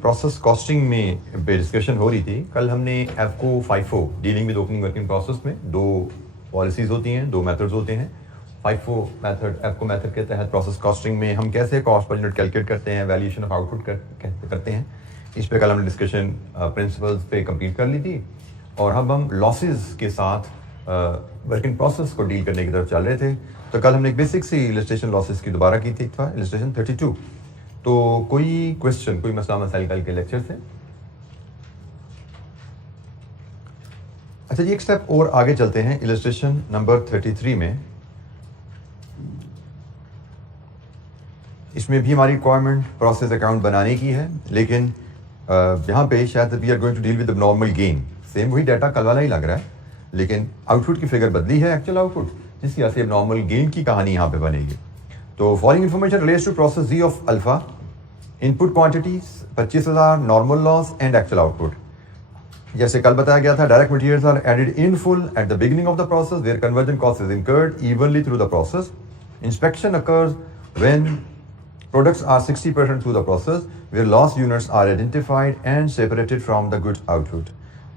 Process costing में discussion हो रही थी। कल हमने एफको FIFO dealing with opening working process में दो पॉलिसीज़ होती हैं, दो मेथड्स होते हैं। FIFO मेथड, एफको मेथड के तहत प्रोसेस कॉस्टिंग में हम कैसे कॉस्ट पर यूनिट कैलकुलेट करते हैं, वैल्यूएशन ऑफ आउटपुट करते हैं। इस पे कल हमने डिस्कशन प्रिंसिपल्स पे कंप्लीट कर ली थी और अब हम लॉसेस के साथ वर्किंग प्रोसेस को डील करने की तरफ चल रहे थे। तो कल हमने एक बेसिक सी इलस्ट्रेशन लॉसेस की दोबारा की थी, था इलस्ट्रेशन 32। तो कोई क्वेश्चन, कोई मसला मसाइल कल के लेक्चर से? अच्छा जी, एक स्टेप और आगे चलते हैं इलस्ट्रेशन नंबर 33 में। इसमें भी हमारी रिक्वायरमेंट प्रोसेस अकाउंट बनाने की है, लेकिन यहाँ पे शायद we are going to deal with normal gain. Same वही डाटा कल वाला ही लग रहा है, लेकिन आउटपुट की फिगर बदली है, एक्चुअल आउटपुट, जिसकी वजह से नॉर्मल गेन की कहानी यहाँ पे बनेगी। तो following information relates to process G of alpha, input quantities 25,000, normal loss and actual output. जैसे कल बताया गया था, direct materials are added in full at the beginning of the process where conversion cost is incurred evenly through the process. Inspection occurs when products are 60% through the process where loss units are identified and separated from the goods output.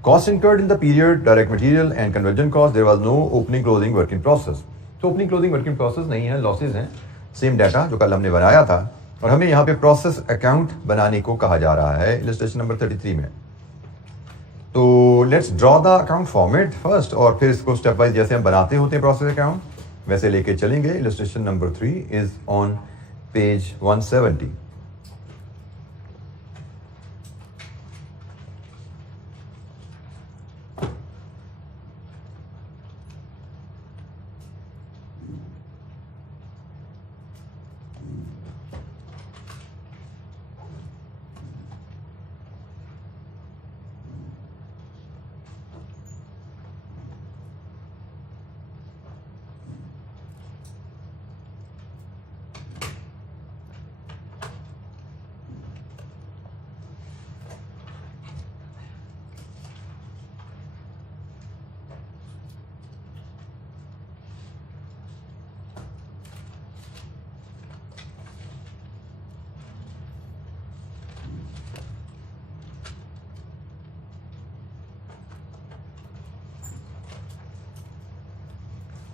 Costs incurred in the period direct material and conversion cost, there was no opening closing working process. तो opening closing working process नहीं है, losses हैं, same data जो कल हमने बनाया था। और हमें यहाँ पे प्रोसेस अकाउंट बनाने को कहा जा रहा है इलस्ट्रेशन नंबर 33 में। तो let's draw the account format first, और फिर इसको स्टेप वाइज जैसे हम बनाते होते हैं प्रोसेस अकाउंट वैसे लेके चलेंगे। Illustration number 3 is on page 170।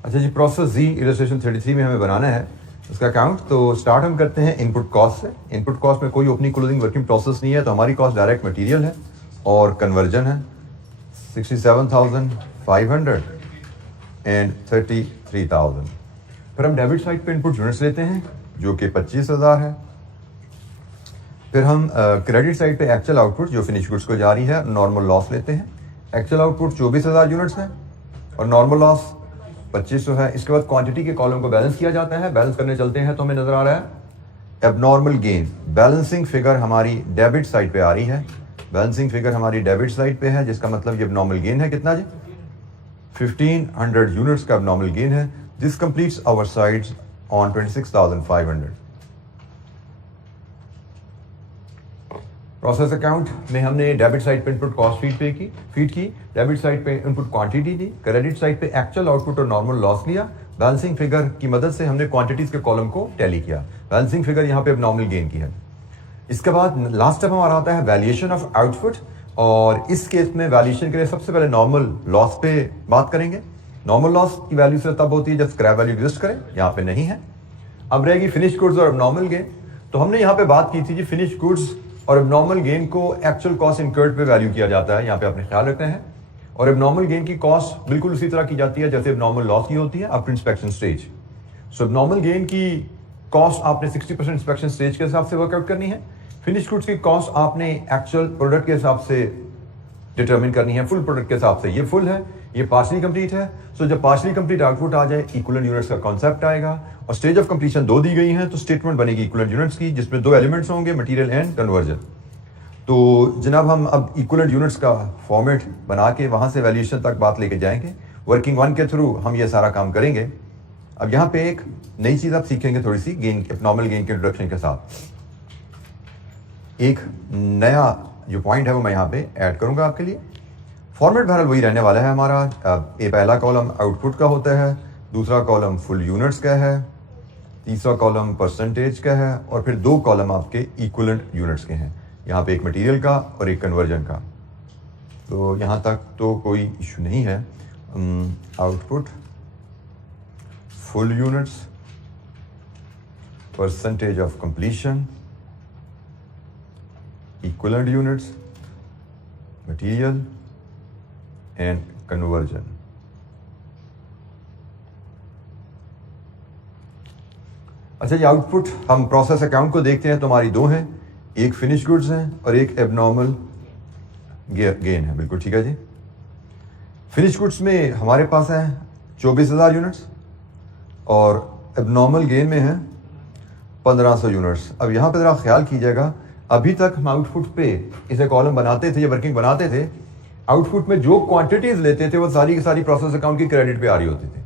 अच्छा जी, प्रोसेस जी इलस्ट्रेशन 33 में हमें बनाना है उसका अकाउंट। तो स्टार्ट हम करते हैं इनपुट कॉस्ट से। इनपुट कॉस्ट में कोई ओपनिंग क्लोजिंग वर्किंग प्रोसेस नहीं है, तो हमारी कॉस्ट डायरेक्ट मटेरियल है और कन्वर्जन है 67,500 एंड 33,000। फिर हम डेबिट साइड पे इनपुट यूनिट्स लेते हैं जो कि 25,000 है। फिर हम क्रेडिट साइड पे एक्चुअल आउटपुट जो फिनिश गुड्स को जारी है, नॉर्मल लॉस लेते हैं। एक्चुअल आउटपुट 24,000 यूनिट्स है और नॉर्मल लॉस 2500 है। इसके बाद क्वांटिटी के कॉलम को बैलेंस किया जाता है। बैलेंस करने चलते हैं तो हमें नजर आ रहा है एबनॉर्मल गेन। बैलेंसिंग फिगर हमारी डेबिट साइड पे आ रही है। बैलेंसिंग फिगर हमारी डेबिट साइड पे है, जिसका मतलब ये एबनॉर्मल गेन है कितना जी? 1500 यूनिट्स का एबनॉर्मल गेन है। This completes our sides on 26,500। Process account में हमने डेबिट साइड पे इनपुट कॉस्ट फीड की, डेबिट साइड पे इनपुट क्वांटिटी दी, क्रेडिट साइड पे एक्चुअल आउटपुट और नॉर्मल लॉस लिया। बैलेंसिंग फिगर की मदद से हमने क्वांटिटीज के कॉलम को टैली किया। बैलेंसिंग फिगर यहाँ पे नॉर्मल गेन की है। इसके बाद लास्ट स्टेप हमारा आता है वैल्यूएशन ऑफ आउटपुट, और इस केस में वैल्यूएशन के लिए सबसे पहले नॉर्मल लॉस पे बात करेंगे। नॉर्मल लॉस की वैल्यू से तब होती है जब स्क्रैप वैल्यू एग्जिस्ट करे, यहाँ पे नहीं है। अब रहेगी फिनिश गुड्स और नॉर्मल गेन। तो हमने यहाँ पे बात की थी जी फिनिश गुड्स और एबनॉर्मल गेन को एक्चुअल कॉस्ट इनकर्ड पे वैल्यू किया जाता है, यहाँ पे आपने ख्याल रखना है। और एबनॉर्मल गेन की कॉस्ट बिल्कुल उसी तरह की जाती है जैसे एबनॉर्मल लॉस की होती है आफ्टर इंस्पेक्शन स्टेज। सो एबनॉर्मल गेन की कॉस्ट आपने 60% इंस्पेक्शन स्टेज के हिसाब से वर्कआउट करनी है। फिनिश गुड्स की कॉस्ट आपने एक्चुअल प्रोडक्ट के हिसाब से डिटरमिन करनी है, फुल प्रोडक्ट के हिसाब से। ये फुल है, ये पार्शली कंप्लीट है। सो जब पार्शली कंप्लीट आउटपुट आ जाए, इक्विवेलेंट यूनिट्स का कॉन्सेप्ट आएगा और स्टेज ऑफ कंप्लीशन 2 दी गई है, तो स्टेटमेंट बनेगी इक्विवेलेंट यूनिट्स की, जिसमें 2 एलिमेंट्स होंगे, मटेरियल एंड कन्वर्जन। तो जनाब हम अब इक्विवेलेंट यूनिट्स का फॉर्मेट बना के वहां से वैल्यूएशन तक बात लेके जाएंगे। वर्किंग 1 के थ्रू हम ये सारा काम करेंगे। अब यहाँ पे एक नई चीज आप सीखेंगे थोड़ी सी गेन, नॉर्मल गेन के इंट्रोडक्शन के साथ। एक नया जो पॉइंट है वो मैं यहाँ पे ऐड करूंगा आपके लिए। फॉर्मेट बहरहाल वही रहने वाला है हमारा। ये पहला कॉलम आउटपुट का होता है, दूसरा कॉलम फुल यूनिट्स का है, तीसरा कॉलम परसेंटेज का है, और फिर 2 कॉलम आपके इक्विवेलेंट यूनिट्स के हैं। यहाँ पे एक मटेरियल का और एक कन्वर्जन का। तो यहाँ तक तो कोई इशू नहीं है। Output full units, percentage of completion, equivalent units, material and conversion. अच्छा, ये आउटपुट हम प्रोसेस अकाउंट को देखते हैं तो हमारी दो हैं, एक फिनिश गुड्स हैं और एक एबनॉर्मल गेन है। बिल्कुल ठीक है जी। फिनिश गुड्स में हमारे पास है 24,000 यूनिट्स और एबनॉर्मल गेन में है 1500 यूनिट्स। अब यहाँ पे ज़रा ख्याल कीजिएगा, अभी तक हम आउटपुट पे इसे कॉलम बनाते थे या वर्किंग बनाते थे, आउटपुट में जो क्वांटिटीज लेते थे वो सारी की सारी प्रोसेस अकाउंट की क्रेडिट पे आ रही होती थी।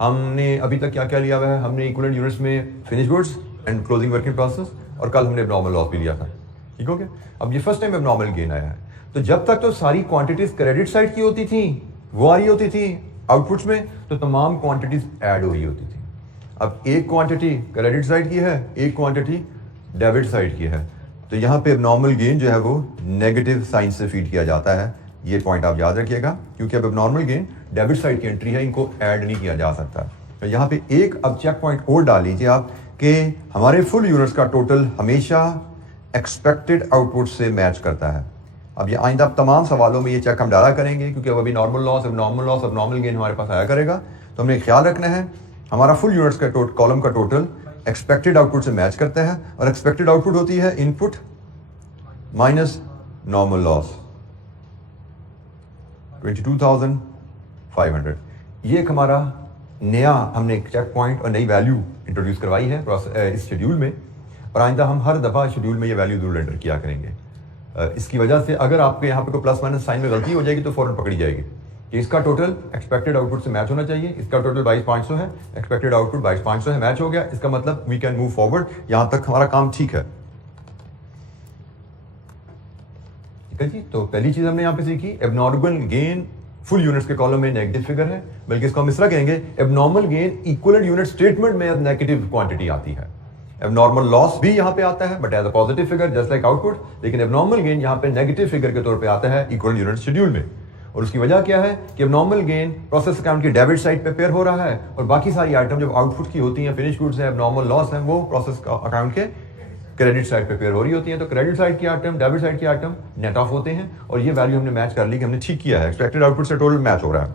हमने अभी तक क्या क्या लिया हुआ है, हमने इक्विवेलेंट यूनिट्स में finish goods and closing working process, और कल हमने एबनॉर्मल लॉस भी लिया था। ठीक हो गया। अब ये फर्स्ट टाइम एबनॉर्मल गेन आया है। तो जब तक तो सारी क्वांटिटीज क्रेडिट साइड की होती थी, वो आ रही होती थी आउटपुट्स में, तो तमाम क्वांटिटीज ऐड हो रही होती थी। अब एक क्वांटिटी क्रेडिट साइड की है, एक क्वांटिटी डेबिट साइड की है, तो यहाँ पे एबनॉर्मल गेन जो है वो नेगेटिव साइन से फीड किया जाता है। ये पॉइंट आप याद रखिएगा, क्योंकि अब एबनॉर्मल गेन डेबिट साइड की एंट्री है, इनको ऐड नहीं किया जा सकता। तो यहाँ पे एक अब चेक पॉइंट और डाल लीजिए आप कि हमारे फुल यूनिट्स का टोटल हमेशा एक्सपेक्टेड आउटपुट से मैच करता है। अब ये आइंदा तमाम सवालों में ये चेक हम डाला करेंगे, क्योंकि अब अभी नॉर्मल लॉस, अब नॉर्मल गेन हमारे पास आया करेगा। तो हमने ख्याल रखना है हमारा फुल यूनिट्स का कॉलम का टोटल एक्सपेक्टेड आउटपुट से मैच करता है, और एक्सपेक्टेड आउटपुट होती है इनपुट माइनस नॉर्मल लॉस 22,500। ये एक हमारा नया हमने एक चेक पॉइंट और नई वैल्यू इंट्रोड्यूस करवाई है इस शेड्यूल में, और आइंदा हम हर दफ़ा शेड्यूल में ये वैल्यू जरूर एंटर किया करेंगे। इसकी वजह से अगर आपके यहाँ पे कोई प्लस माइनस साइन में गलती हो जाएगी तो फ़ौरन पकड़ी जाएगी कि इसका टोटल एक्सपेक्टेड आउटपुट से मैच होना चाहिए। इसका टोटल 22,500 है, एक्सपेक्टेड आउटपुट 22,500 है, मैच हो गया, इसका मतलब वी कैन मूव फॉरवर्ड। यहाँ तक हमारा काम ठीक है। ठीक है जी। तो पहली चीज़ हमने यहाँ पे सीखी, एबनॉर्मल गेन फुल यूनिट्स के कॉलम में नेगेटिव फिगर है, बल्कि इसको हम इस तरह कहेंगे, abnormal gain equivalent unit statement में नेगेटिव क्वांटिटी आती है। एबनॉर्मल लॉस भी यहाँ पे आता है but as a positive figure just like output, लेकिन एबनॉर्मल गेन यहाँ पे नेगेटिव फिगर के तौर पे आता है इक्विवेलेंट यूनिट शेड्यूल में। और उसकी वजह क्या है कि एबनॉर्मल गेन प्रोसेस अकाउंट की डेबिट साइड पे पेयर हो रहा है, और बाकी सारी आइटम जब आउटपुट की होती हैं, फिनिश गुड्स है, एबनॉर्मल लॉस है, वो प्रोसेस अकाउंट के क्रेडिट साइड पे पेयर हो रही होती है। तो क्रेडिट साइड की आइटम डेबिट साइड की आइटम नेट ऑफ होते हैं, और ये वैल्यू हमने मैच कर ली कि हमने ठीक किया है, एक्सपेक्टेड आउटपुट से टोटल मैच हो रहा है।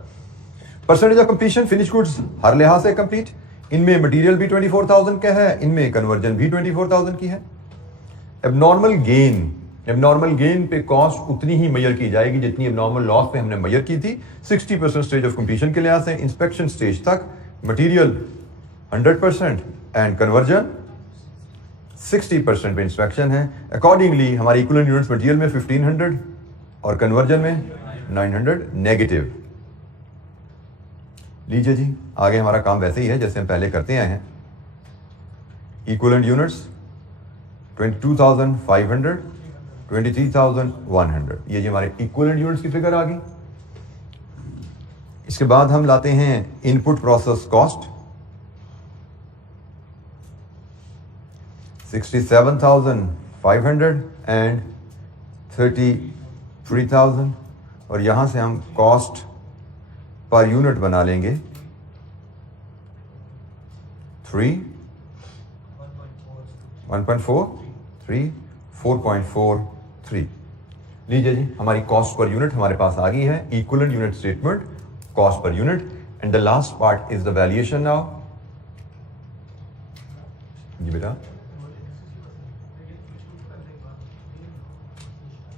Percentage of completion, finish goods हर लिहाज से कंप्लीट, इनमें मटेरियल भी 24,000 का है, इनमें कन्वर्जन भी 24,000 की है। एबनॉर्मल गेन पे कॉस्ट उतनी ही मेजर की जाएगी जितनी एबनॉर्मल लॉस पे हमने मेजर की थी। 60% स्टेज ऑफ कंप्लीशन के लिहाज से इंस्पेक्शन स्टेज तक मटेरियल 100% एंड कन्वर्जन 60% पे इंस्पेक्शन है। अकॉर्डिंगली हमारी इक्विवेलेंट यूनिट्स मटेरियल में 1500 और कन्वर्जन में 900 नेगेटिव। लीजिए जी, आगे हमारा काम वैसे ही है जैसे हम पहले करते आए हैं। इक्विवेलेंट यूनिट्स 22,500, 23,100, ये जी हमारे इक्विवेलेंट यूनिट्स की फिगर आ गई। इसके बाद हम लाते हैं इनपुट प्रोसेस कॉस्ट 67,500 एंड 33,000, और यहां से हम कॉस्ट पर यूनिट बना लेंगे 4.43। लीजिए जी, हमारी कॉस्ट पर यूनिट हमारे पास आ गई है, equivalent unit statement, cost per unit, and the last part is the valuation now. जी बेटा,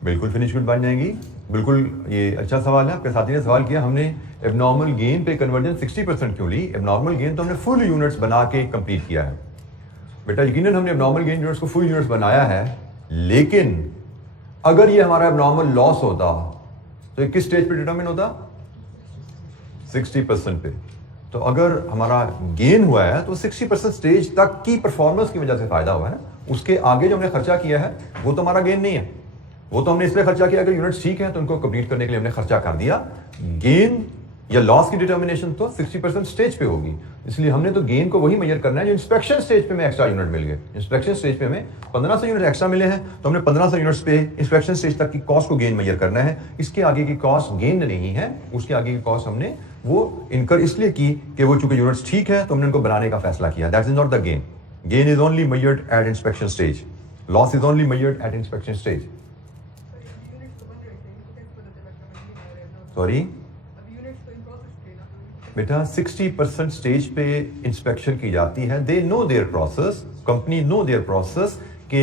बिल्कुल फिनिश गुड बन जाएंगी। बिल्कुल, ये अच्छा सवाल है, आपके साथी ने सवाल किया हमने एबनॉर्मल गेन पे कन्वर्जन 60% क्यों ली। एबनॉर्मल गेन तो हमने फुल यूनिट्स बना के कंप्लीट किया है बेटा, यकीनन हमने एबनॉर्मल गेन यूनिट्स को फुल यूनिट्स बनाया है, लेकिन अगर ये हमारा एबनॉर्मल लॉस होता तो ये किस स्टेज पे डिटरमिन होता? 60% पे। तो अगर हमारा गेन हुआ है तो 60% स्टेज तक की परफॉर्मेंस की वजह से फायदा हुआ है, उसके आगे जो हमने खर्चा किया है वो तो हमारा गेन नहीं है, वो तो हमने इसलिए खर्चा किया अगर यूनिट्स ठीक है तो उनको कंप्लीट करने के लिए हमने खर्चा कर दिया। गेन या लॉस की डिटर्मिनेशन तो 60% स्टेज पे होगी, इसलिए हमने तो गेन को वही मेजर करना है जो इंस्पेक्शन स्टेज पे हमें एक्स्ट्रा यूनिट मिल गए। इंस्पेक्शन स्टेज पे हमें 1500 यूनिट एक्स्ट्रा मिले हैं, तो हमने 1500 यूनिट्स पे इंस्पेक्शन स्टेज तक की कॉस्ट को गेन मेजर करना है। इसके आगे की कॉस्ट गेन नहीं है, उसके आगे की कॉस्ट हमने वो इनकर इसलिए की कि वो चूंकि यूनिट्स ठीक है तो हमने उनको बनाने का फैसला किया। That is not the gain. Gain is only measured at inspection stage, loss is only measured at inspection stage. Sorry बेटा, 60% स्टेज पे इंस्पेक्शन की जाती है। They know their process, company know their process कि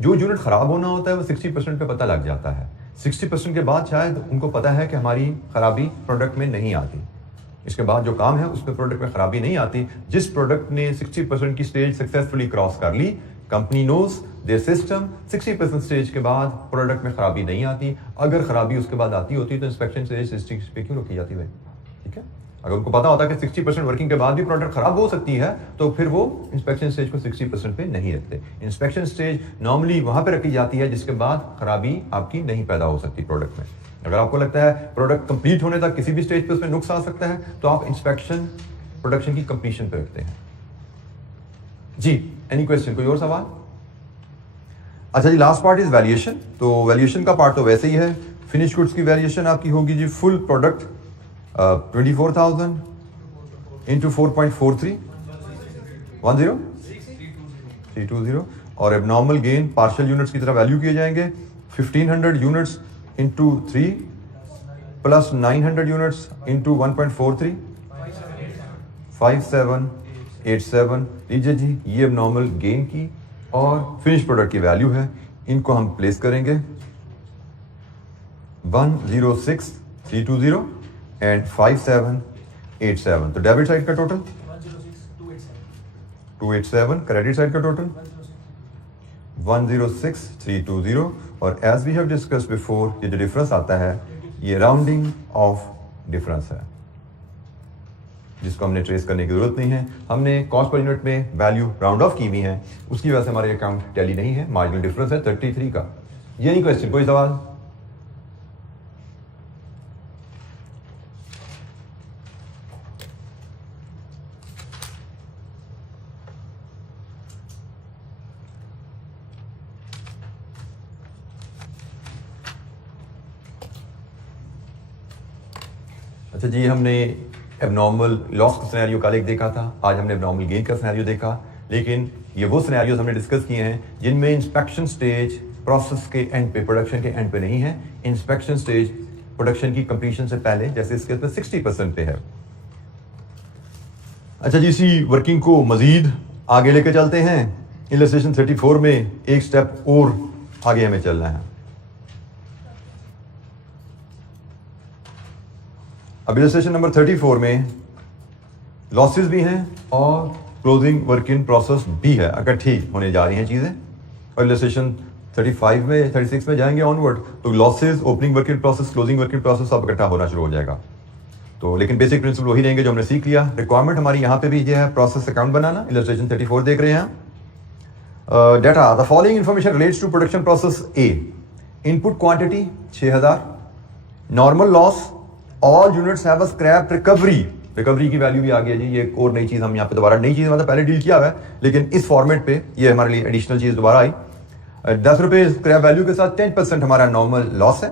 जो यूनिट खराब होना होता है वो 60% पे पता लग जाता है। 60% के बाद शायद उनको पता है कि हमारी खराबी प्रोडक्ट में नहीं आती। इसके बाद जो काम है उसमें प्रोडक्ट में खराबी नहीं आती। जिस प्रोडक्ट ने 60% की स्टेज सक्सेसफुली क्रॉस कर ली, company knows their system, 60% stage के बाद प्रोडक्ट में खराबी नहीं आती। अगर खराबी उसके बाद आती होती तो इंस्पेक्शन स्टेज पे क्यों रोकी जाती भाई? ठीक है, अगर उनको पता होता है कि 60% वर्किंग के बाद भी प्रोडक्ट खराब हो सकती है तो फिर वो इंस्पेक्शन स्टेज को 60% पे नहीं रखते। इंस्पेक्शन स्टेज नॉर्मली वहां पे रखी जाती है जिसके बाद खराबी आपकी नहीं पैदा हो सकती प्रोडक्ट में। अगर आपको लगता है प्रोडक्ट कंप्लीट होने तक किसी भी स्टेज पे उसमें नुक्स आ सकता है तो आप इंस्पेक्शन प्रोडक्शन की कंप्लीशन पे रखते हैं। जी, एनी क्वेश्चन? कोई और सवाल? अच्छा जी, लास्ट पार्ट इज वैल्यूएशन। तो वैल्यूएशन का पार्ट तो वैसे ही है। फिनिश गुड्स की वैल्यूएशन आपकी होगी जी फुल प्रोडक्ट 24,000 इंटू 4.43 320, और एबनॉर्मल गेन पार्शियल यूनिट्स की तरह वैल्यू किए जाएंगे। 1500 units into 3 plus 900 units into 1.43 5787। लीजिए जी, ये एबनॉर्मल गेन की और फिनिश प्रोडक्ट की वैल्यू है। इनको हम प्लेस करेंगे 106,320 एंड 5787। तो डेबिट साइड का टोटल 287, क्रेडिट साइड का टोटल 106,320। और as we have discussed before, ये जो डिफरेंस आता है ये राउंडिंग ऑफ डिफरेंस है जिसको हमने ट्रेस करने की जरूरत नहीं है। हमने कॉस्ट पर यूनिट में वैल्यू राउंड ऑफ की हुई है, उसकी वजह से हमारे अकाउंट टैली नहीं है। मार्जिनल डिफरेंस है 33 का। ये नहीं क्वेश्चन? कोई सवाल? अच्छा जी, हमने एबनॉर्मल लॉस का सिनेरियो कल एक देखा था, आज हमने एबनॉर्मल गेन का सिनेरियो देखा। लेकिन ये वो सिनेरियोज हमने डिस्कस किए हैं जिनमें इंस्पेक्शन स्टेज प्रोसेस के एंड पे, प्रोडक्शन के एंड पे नहीं है। इंस्पेक्शन स्टेज प्रोडक्शन की कंप्लीशन से पहले, जैसे इसके पे 60% पे है। अच्छा जी, इसी वर्किंग को मजीद आगे लेके चलते हैं। इलस्ट्रेशन 34 में एक स्टेप और आगे हमें चलना है। अब इलस्ट्रेशन नंबर 34 में लॉसेस भी हैं और क्लोजिंग वर्क इन प्रोसेस भी है, अगर ठीक होने जा रही हैं चीज़ें। और इलस्ट्रेशन 35 में 36 में जाएंगे ऑनवर्ड तो losses, opening work in process, closing work in process सब इकट्ठा होना शुरू हो जाएगा। तो लेकिन बेसिक प्रिंसिपल वही रहेंगे जो हमने सीख लिया। रिक्वायरमेंट हमारी यहाँ पे भी ये है, प्रोसेस अकाउंट बनाना। इलस्ट्रेशन 34 देख रहे हैं। Data, the following information relates to production process A. Input quantity 6000, normal loss, all units have a scrap recovery. Recovery की वैल्यू भी आ गई जी, ये एक और नई चीज हम यहाँ पे दोबारा, नई चीज मतलब पहले डील किया हुआ है लेकिन इस फॉर्मेट पे ये हमारे लिए एडिशनल चीज दोबारा आई। 10 रुपए स्क्रैप वैल्यू के साथ 10% हमारा नॉर्मल लॉस है।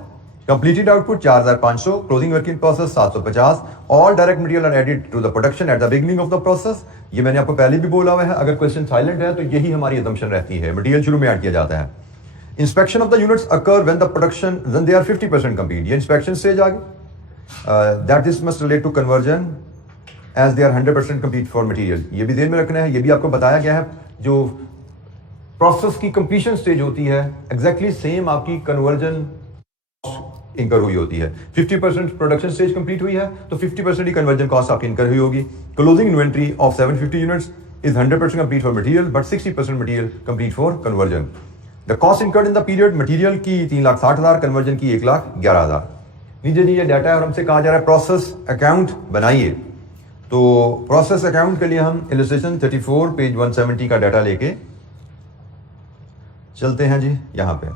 Completed output 4500, closing work in process 750। All direct material are added to the production at the beginning of the process. ये मैंने आपको पहले भी बोला हुआ है, अगर क्वेश्चन साइलेंट है तो यही हमारी असम्पशन रहती है, मटेरियल शुरू में ऐड किया जाता है। Inspection of the units occur when the production when they are 50% complete. ये इंस्पेक्शन स्टेज आ गई। That this must relate to conversion as they are 100% complete for material। ये भी ध्यान में रखना है, ये भी आपको बताया गया है। जो प्रोसेस की कंप्लीशन स्टेज होती है एग्जैक्टली सेम आपकी कन्वर्जन इनकर हुई होती है। 50% प्रोडक्शन स्टेज कंप्लीट हुई है तो 50% ही कन्वर्जन कॉस्ट आपकी इनकर हुई होगी। Closing inventory of 750 units is 100% complete for material but 60% material complete for conversion. The cost incurred in the period, material की 3,60,000, कन्वर्जन की 1,11,000। नीचे जी ये डाटा है और हमसे कहा जा रहा है प्रोसेस अकाउंट बनाइए। तो प्रोसेस अकाउंट के लिए हम इलस्ट्रेशन 34 पेज 170 का डाटा लेके चलते हैं जी। यहां पे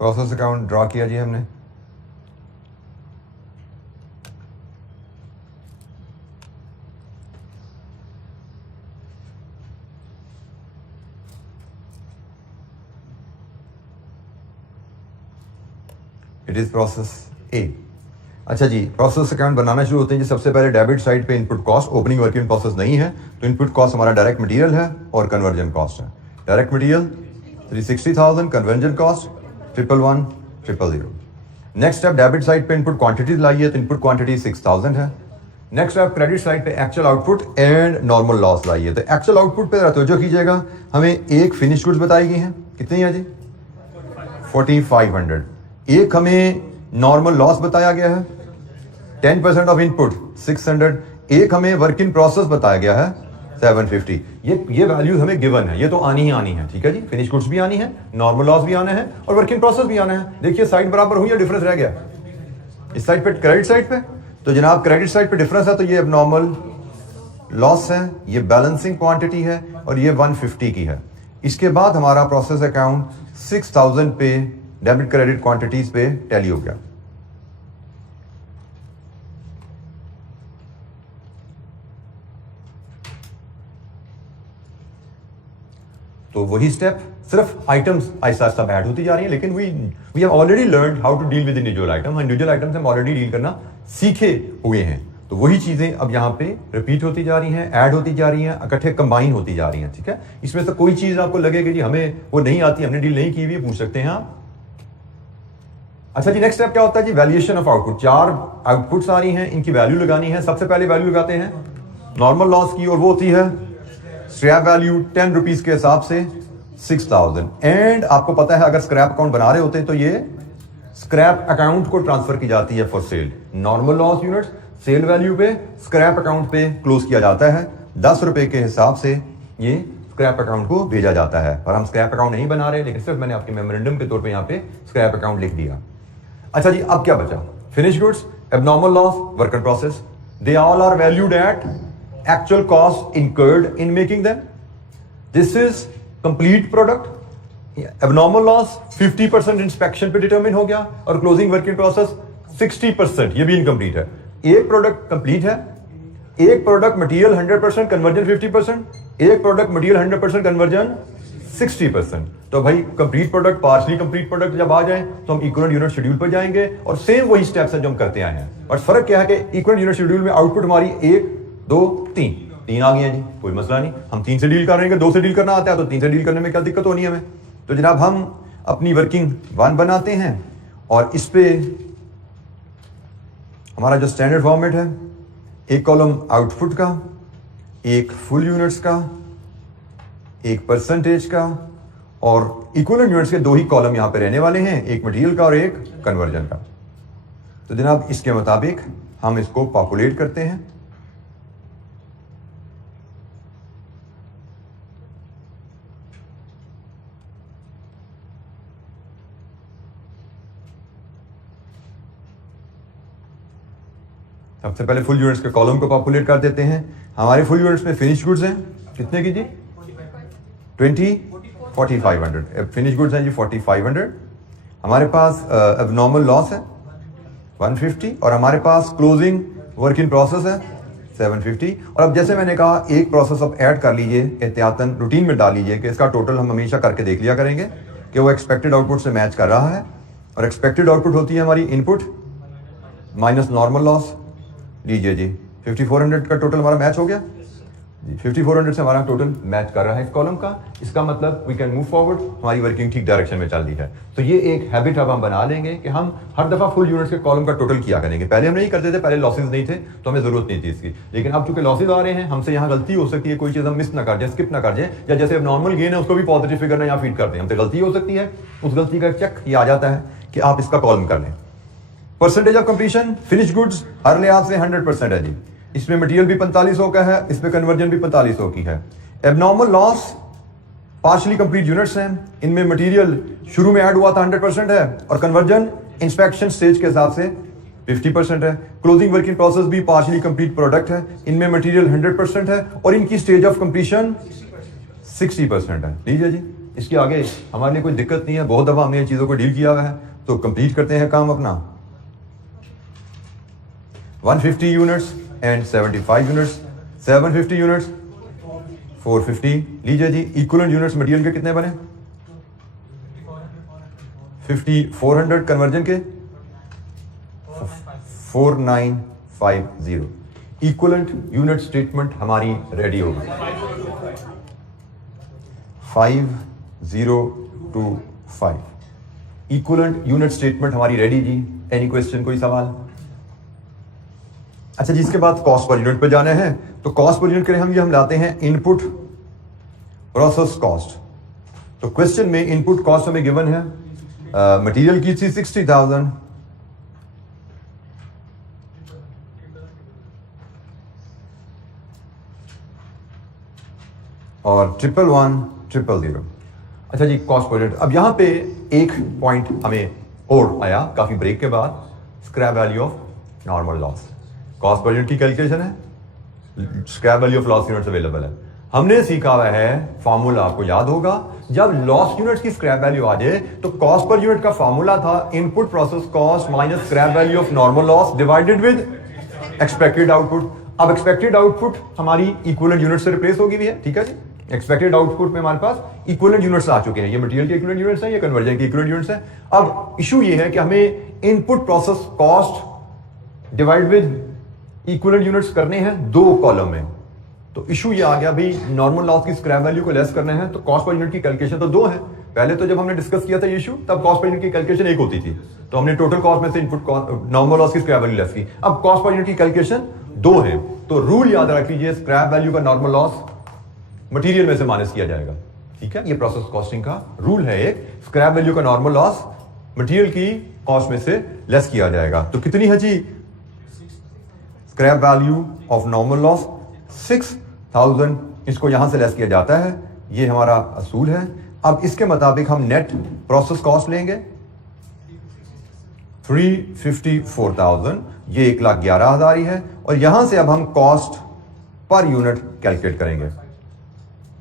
प्रोसेस अकाउंट ड्रॉ किया जी हमने। इट इज प्रोसेस ए। अच्छा जी, प्रोसेस अकाउंट बनाना शुरू होते हैं जी। सबसे पहले डेबिट साइड पे input cost, opening work in process नहीं है तो इनपुट कॉस्ट हमारा डायरेक्ट मटेरियल है और कन्वर्जन कॉस्ट है। Direct material 360,000, conversion cost 111,000। Next step debit side पे इनपुट क्वांटिटीज लाइए तो इनपुट क्वांटिटी 6,000 है। नेक्स्ट स्टेप क्रेडिट साइड पे actual output and normal loss लाइए तो एक्चुअल आउटपुट पे तवज्जो कीजिएगा। हमें एक फिनिश गुड्स बताई गई हैं, कितनी है जी 4500। एक हमें नॉर्मल लॉस बताया गया है 10% ऑफ इनपुट 600। एक हमें वर्क इन प्रोसेस बताया गया है 750। ये वैल्यूज हमें गिवन है, ये तो आनी ही आनी है, ठीक है जी। फिनिश गुड्स भी आनी है, नॉर्मल लॉस भी आना है और वर्क इन प्रोसेस भी आना है। देखिए साइड बराबर हुई या डिफरेंस रह गया इस साइड पे क्रेडिट साइड पे? तो जनाब क्रेडिट साइड पे डिफरेंस है तो ये नॉर्मल लॉस है, ये बैलेंसिंग क्वांटिटी है और ये 150 की है। इसके बाद हमारा प्रोसेस अकाउंट 6,000 पे डेबिट क्रेडिट क्वांटिटीज पे टैली हो गया। तो वही स्टेप, सिर्फ आइटम्स आहिस्ता आहिस्ता ऐड होती जा रही हैं, लेकिन we have already learn how to deal with individual item. Individual items हम ऑलरेडी डील करना सीखे हुए हैं। तो वही चीजें अब यहाँ पे रिपीट होती जा रही हैं, ऐड होती जा रही हैं, इकट्ठे कंबाइन होती जा रही हैं, ठीक है। इसमें से कोई चीज आपको लगे कि जी हमें वो नहीं आती, हमने डील नहीं की हुई, पूछ सकते हैं आप। अच्छा जी, नेक्स्ट स्टेप क्या होता है जी, वैल्यूएशन ऑफ आउटपुट। 4 आउटपुट्स आ रही हैं, इनकी वैल्यू लगानी है। सबसे पहले वैल्यू लगाते हैं नॉर्मल लॉस की और वो होती है स्क्रैप वैल्यू 10 रुपीज के हिसाब से 6,000। एंड आपको पता है अगर स्क्रैप अकाउंट बना रहे होते हैं तो ये स्क्रैप अकाउंट को ट्रांसफर की जाती है for sale. Normal loss units sale value पे स्क्रैप अकाउंट पे क्लोज किया जाता है। 10 रुपए के हिसाब से ये स्क्रैप अकाउंट को भेजा जाता है। और हम स्क्रैप अकाउंट नहीं बना रहे, लेकिन सिर्फ मैंने आपके मेमोरेंडम के तौर पे यहाँ पे स्क्रैप अकाउंट लिख दिया। अच्छा जी, अब क्या बचा? Finish goods, abnormal loss, work in process, they all are valued at actual cost incurred in making them. This is complete product. Abnormal loss 50% inspection पे डिटरमिन हो गया और क्लोजिंग वर्क इन प्रोसेस 60%, ये भी इनकम्प्लीट है। एक product complete है, एक प्रोडक्ट मटेरियल 100%, कन्वर्जन 50%, एक प्रोडक्ट मटेरियल 100%, कन्वर्जन 60%। तो भाई complete product, partially complete product जब आ जाए तो हम इक्विवेलेंट यूनिट शेड्यूल पर जाएंगे और सेम वही स्टेप्स हैं जो हम करते आए हैं। और फर्क क्या है कि इक्विवेलेंट यूनिट शेड्यूल में आउटपुट हमारी 1 2 3 आ गई है जी, कोई मसला नहीं। हम 3 से डील कर रहे हैं, 2 से डील करना आता है तो 3 से डील करने में क्या दिक्कत होनी है हमें। तो जनाब हम अपनी वर्किंग 1 बनाते हैं और इस पे हमारा जो स्टैंडर्ड फॉर्मेट है, एक कॉलम आउटपुट का, एक फुल यूनिट्स का, एक परसेंटेज का और इक्विवेलेंट यूनिट्स के 2 ही कॉलम यहां पे रहने वाले हैं, एक मटेरियल का और एक कन्वर्जन का। तो जनाब इसके मुताबिक हम इसको पॉपुलेट करते हैं। सबसे पहले फुल यूनिट्स के कॉलम को पॉपुलेट कर देते हैं। हमारे फुल यूनिट्स में फिनिश गुड्स हैं कितने की जी 4500। फिनिश गुड्स हैं जी 4500। हमारे पास एबनॉर्मल लॉस है 150 और हमारे पास क्लोजिंग वर्क इन प्रोसेस है 750। और अब जैसे मैंने कहा एक प्रोसेस अब ऐड कर लीजिए, एहतियातन रूटीन में डाल लीजिए कि इसका टोटल हम हमेशा करके देख लिया करेंगे कि वो एक्सपेक्टेड आउटपुट से मैच कर रहा है। और एक्सपेक्टेड आउटपुट होती है हमारी इनपुट माइनस नॉर्मल लॉस। लीजिए जी 5400 का टोटल हमारा मैच हो गया जी, 5400 से हमारा टोटल मैच कर रहा है इस कॉलम का। इसका मतलब वी कैन मूव फॉरवर्ड, हमारी वर्किंग ठीक डायरेक्शन में चल रही है। तो ये एक हैबिट अब हम बना लेंगे कि हम हर दफा फुल यूनिट्स के कॉलम का टोटल किया करेंगे। पहले हम नहीं करते थे, पहले लॉसेज नहीं थे तो हमें जरूरत नहीं थी इसकी। लेकिन अब चूंकि लॉसेज आ रहे हैं, हमसे यहाँ गलती हो सकती है, कोई चीज हम मिस ना कर जाए, स्किप ना कर जाए, या जैसे अब नॉर्मल गेन है उसको भी पॉजिटिव फिगर में यहाँ फीड करते हैं, हमसे गलती हो सकती है, उस गलती का चेक ये आ जाता है कि आप इसका कॉलम कर लें। Percentage of completion finish goods हर लिहाज से 100% है जी। इसमें मटेरियल भी 4500 का है, इसमें कन्वर्जन भी 4500 की है। Abnormal loss partially complete units हैं, इनमें मटेरियल शुरू में ऐड हुआ था 100% है और कन्वर्जन इंस्पेक्शन स्टेज के हिसाब से 50% है। क्लोजिंग वर्क इन प्रोसेस भी पार्शली कंप्लीट प्रोडक्ट है, इनमें मटेरियल 100% है और इनकी स्टेज ऑफ कंप्लीशन 60% है। लीजिए जी, इसके आगे हमारे लिए कोई दिक्कत नहीं है, बहुत दफ़ा हमने इन चीज़ों को डील किया हुआ है। तो कंप्लीट करते हैं काम अपना। 150 यूनिट्स एंड 75 यूनिट्स, 750 यूनिट्स 450। लीजिए जी, इक्विवेलेंट यूनिट्स मटेरियल के कितने बने? 5400, कन्वर्जन के 4950। इक्विवेलेंट यूनिट स्टेटमेंट हमारी रेडी होगी। 5025 इक्विवेलेंट यूनिट स्टेटमेंट हमारी रेडी जी। एनी क्वेश्चन, कोई सवाल? अच्छा जी, इसके बाद कॉस्ट पर यूनिट पे जाने हैं। तो कॉस्ट पर यूनिट के लिए हम लाते हैं इनपुट प्रोसेस कॉस्ट। तो क्वेश्चन में इनपुट कॉस्ट हमें गिवन है, मटेरियल की थी 60,000, और 111,000। अच्छा जी, कॉस्ट पर यूनिट। अब यहां पे एक पॉइंट हमें और आया काफी ब्रेक के बाद, scrap value of normal loss. Cost per unit की कैलकुलेशन है, scrap value of loss units available है। हमने सीखा हुआ है फॉर्मूला, आपको याद होगा, जब लॉस यूनिट्स की स्क्रैप वैल्यू आ जाए तो कॉस्ट पर यूनिट का फॉर्मूला था input process cost minus scrap value of normal loss divided with expected output. अब एक्सपेक्टेड आउटपुट हमारी इक्विवेलेंट यूनिट से रिप्लेस होगी भी है, ठीक है जी। एक्सपेक्टेड आउटपुट में हमारे पास इक्विवेलेंट यूनिट्स आ चुके हैं, ये मटेरियल के इक्विवेलेंट यूनिट्स हैं, ये कन्वर्जन के इक्विवेलेंट यूनिट्स हैं। अब इशू ये है कि हमें input process cost divide with equivalent units करने हैं दो कॉलम में। तो इशू ये आ गया भाई, नॉर्मल लॉस की स्क्रैप वैल्यू को लेस करने हैं, तो कॉस्ट पर यूनिट की कैलकुलेशन तो दो है। पहले तो जब हमने डिस्कस किया था ये इशू, तब कॉस्ट पर यूनिट की कैलकुलेशन एक होती थी, तो हमने टोटल कॉस्ट में से इनपुट नॉर्मल लॉस की स्क्रैप वैल्यू लेस की। अब कॉस्ट पर यूनिट की कैलकुलेशन दो है, तो रूल याद रख लीजिए, स्क्रैप वैल्यू का नॉर्मल लॉस मटेरियल में से माइनस किया जाएगा, ठीक है। ये प्रोसेस कॉस्टिंग का रूल है एक, स्क्रैप वैल्यू का नॉर्मल लॉस मटेरियल की कॉस्ट में से लेस किया जाएगा। तो कितनी है जी scrap value of normal loss? 6000। इसको यहां से लेस किया जाता है, ये हमारा असूल है। अब इसके मुताबिक हम नेट प्रोसेस कॉस्ट लेंगे 354,000, ये 1,11,000 ही है। और यहां से अब हम कॉस्ट पर यूनिट कैलकुलेट करेंगे।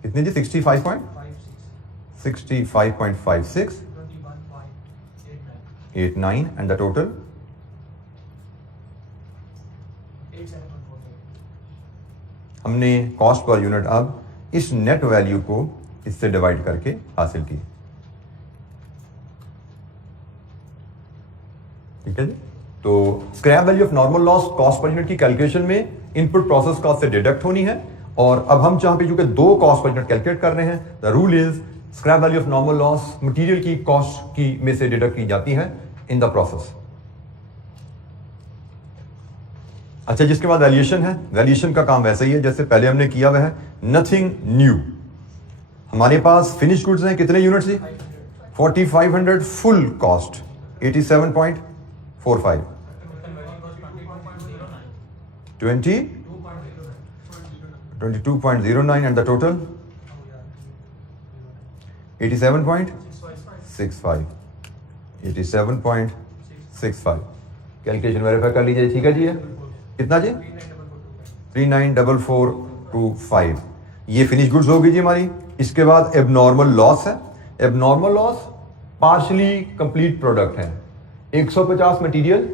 कितनी जी? 65.56 89 एंड द टोटल 87.48। हमने कॉस्ट पर यूनिट अब इस नेट वैल्यू को इससे डिवाइड करके हासिल की, ठीक है जी। तो scrap value of normal loss cost per unit की कैलकुलेशन में इनपुट प्रोसेस कॉस्ट से डिडक्ट होनी है। और अब हम जहां पे चूंकि दो कॉस्ट पर यूनिट कैलकुलेट कर रहे हैं, the rule is scrap value of normal loss material की कॉस्ट की में से डिडक्ट की जाती है इन द प्रोसेस। अच्छा, जिसके बाद वैल्यूएशन है, वैल्यूएशन का काम वैसा ही है जैसे पहले हमने किया हुआ है, नथिंग न्यू। हमारे पास फिनिश गुड्स हैं, कितने यूनिट्स जी? 4500। Full cost 87.45 22.09 and the total 87.65 87.65। Calculation verify कर लीजिए, ठीक है जी। कितना जी? 394425। ये फिनिश गुड्स होगी जी हमारी। इसके बाद एबनॉर्मल लॉस है। Abnormal loss partially complete product है, 150 material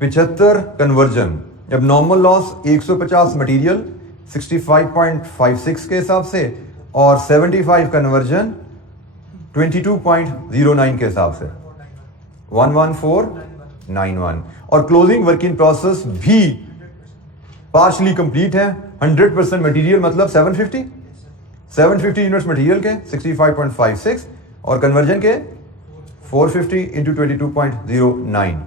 75 conversion. Abnormal loss 150 material 65.56 के हिसाब से और 75 कन्वर्जन 22.09 के हिसाब से 11491। और क्लोजिंग वर्क इन प्रोसेस भी पार्शली कंप्लीट है, 100% मटेरियल मतलब 750 यूनिट्स मटेरियल के 65.56 और कन्वर्जन के 450 इंटू 22.09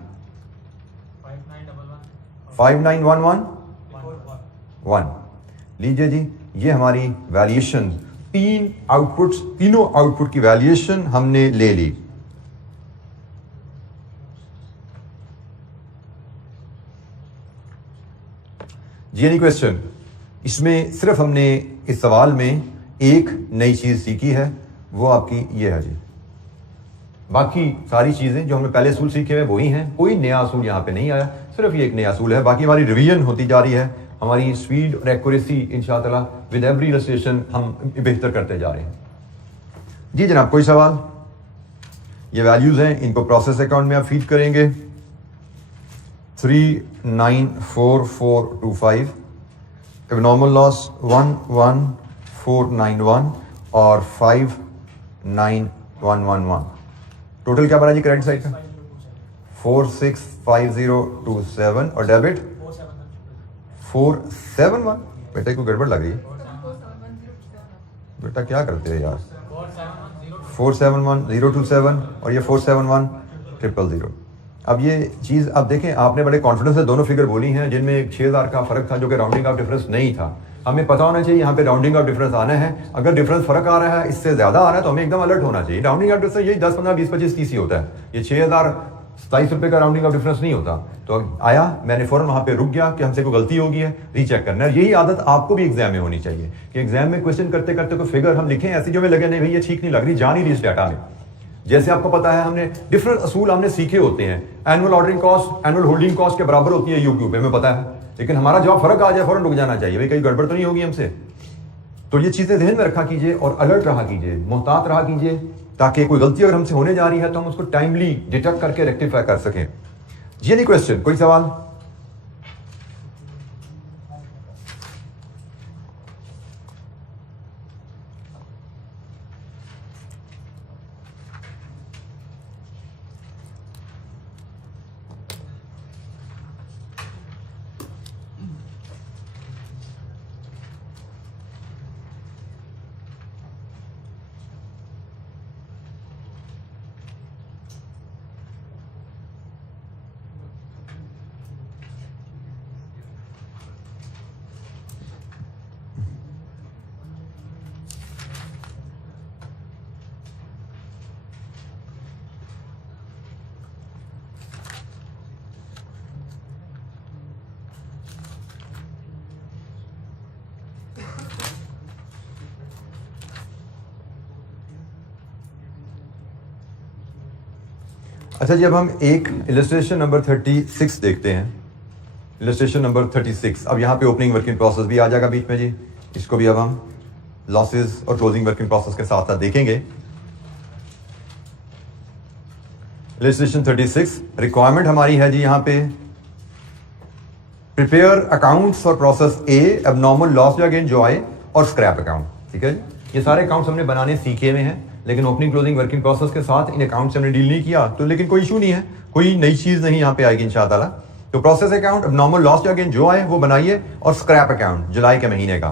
5911 लीजिए जी। ये हमारी वैल्यूएशन, तीनों आउटपुट की वैल्यूएशन हमने ले ली। जी एनी क्वेश्चन? इसमें सिर्फ हमने इस सवाल में एक नई चीज सीखी है, वो आपकी ये है जी। बाकी सारी चीजें जो हमने पहले असूल सीखे हुए वही हैं, कोई नया असूल यहाँ पे नहीं आया, सिर्फ ये एक नया असूल है। बाकी हमारी रिवीजन होती जा रही है, हमारी स्पीड और एक्यूरेसी इंशाअल्लाह विद एवरी इलस्ट्रेशन हम बेहतर करते जा रहे हैं। जी जनाब, कोई सवाल? ये वैल्यूज हैं, इनको प्रोसेस अकाउंट में आप फीड करेंगे। 394425, एबनॉर्मल लॉस 11491 और 59111। टोटल क्या बना जी क्रेडिट साइड का? 465027 और डेबिट 471। बेटे को गड़बड़ लग रही है, बेटा क्या करते हैं यार? 471027 और ये 471000। अब ये चीज़ आप देखें, आपने बड़े कॉन्फिडेंस से दोनों फिगर बोली हैं जिनमें एक 6000 का फर्क था जो कि राउंडिंग ऑफ डिफरेंस नहीं था। हमें पता होना चाहिए यहाँ पे राउंडिंग ऑफ डिफरेंस आना है। अगर डिफरेंस फर्क आ रहा है, इससे ज़्यादा आ रहा है, तो हमें एकदम अलर्ट होना चाहिए। राउंडिंग ऑफ डिफरेंस यही 10, 15, 20, 25, 30 ही होता है। ये 6027 रुपये का राउंडिंग ऑफ डिफरेंस नहीं होता। तो आया, मैंने फ़ौरन वहाँ पे रुक गया कि हमसे कोई गलती होगी है, रीचेक करना है। यही आदत आपको भी एग्जाम में होनी चाहिए कि एग्जाम में क्वेश्चन करते करते कोई फिगर हम लिखें ऐसी जो हमें लगे नहीं भाई ये ठीक नहीं लग रही, जा नहीं रही इस डाटा में। जैसे आपको पता है, हमने डिफरेंट असूल हमने सीखे होते हैं। Annual ordering cost annual holding cost के बराबर होती है यूक्यू पे, हमें पता है। लेकिन हमारा जवाब फर्क आ जाए, फौरन रुक जाना चाहिए, भाई कहीं गड़बड़ तो नहीं होगी हमसे। तो ये चीज़ें ध्यान में रखा कीजिए और अलर्ट रहा कीजिए, मोहतात रहा कीजिए, ताकि कोई गलती अगर हमसे होने जा रही है तो हम उसको टाइमली डिटेक्ट करके रेक्टिफाई कर सकें। जी नहीं क्वेश्चन, कोई सवाल? अच्छा जी, अब हम एक इलस्ट्रेशन नंबर 36 देखते हैं। Illustration number 36। अब यहाँ पे ओपनिंग वर्किंग प्रोसेस भी आ जाएगा बीच में जी। इसको भी अब हम लॉसेस और क्लोजिंग वर्किंग प्रोसेस के साथ साथ देखेंगे। इलस्ट्रेशन 36 रिक्वायरमेंट हमारी है जी यहाँ पे, prepare accounts for process A, abnormal loss या गेन जो आए, और स्क्रैप अकाउंट। ठीक है जी, ये सारे अकाउंट्स हमने बनाने सीखे हुए हैं, लेकिन ओपनिंग क्लोजिंग वर्किंग प्रोसेस के साथ इन अकाउंट से हमने डील नहीं किया। तो लेकिन कोई इशू नहीं है, कोई नई चीज़ नहीं यहाँ पे आएगी इंशाअल्लाह। तो प्रोसेस अकाउंट एबनॉर्मल लॉस या गेन जो आए वो बनाइए, और स्क्रैप अकाउंट जुलाई के महीने का।